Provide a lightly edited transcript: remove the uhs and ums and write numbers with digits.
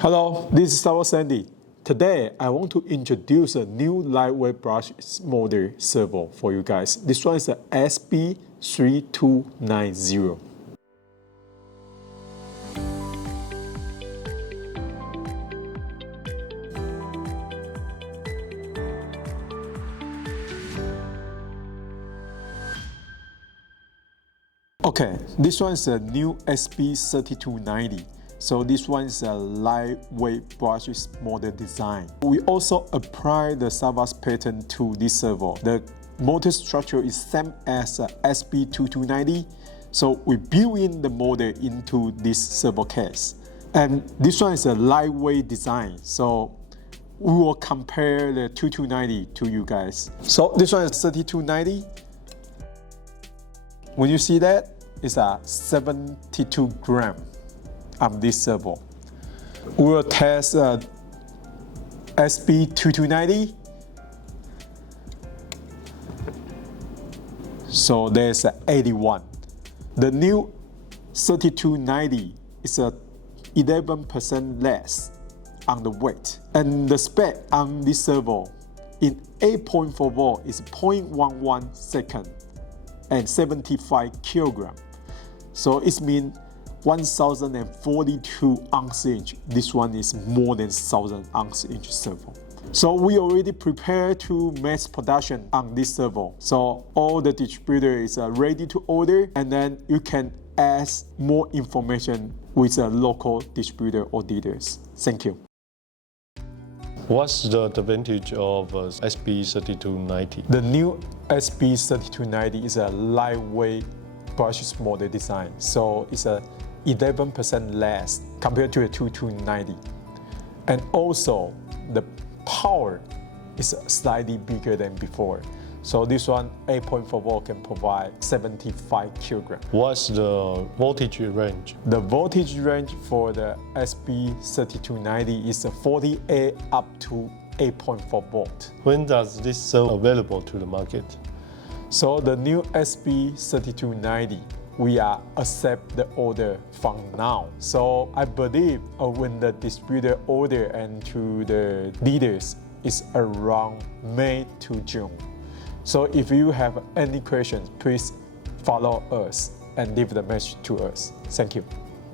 Hello, this is SAVOX Andy. Today, I want to introduce a new lightweight brush model servo for you guys. This one is the SB-3290. Okay, this one is a new SB-3290. So this one is a lightweight brushless model design. We also apply the SAVOX pattern to this servo. The motor structure is same as SB-3290. So we build in the model into this servo case. And this one is a lightweight design. So we will compare the 2290 to you guys. So this one is 3290. When you see that, it's a 72 gram. Of this servo. We will test SB-3290. So there's 81. The new 3290 is 11% less on the weight. And the spec on this servo in 8.4 volt is 0.11 second and 75 kilogram. So it means 1042 ounce inch. This one is more than 1000 ounce inch servo. So we already prepared to mass production on this servo. So all the distributor is ready to order, and then you can ask more information with a local distributor or dealers. Thank you. What's the advantage of SB-3290? The new SB-3290 is a lightweight brushless model design. So it's a 11% less compared to a 2290. And also the power is slightly bigger than before. So this one 8.4 volt can provide 75 kilograms. What's the voltage range? The voltage range for the SB-3290 is 48 up to 8.4 volt. When does this servo available to the market? So the new SB-3290, we are accept the order from now. So I believe when the distributor order and to the dealers is around May to June. So if you have any questions, please follow us and leave the message to us. Thank you.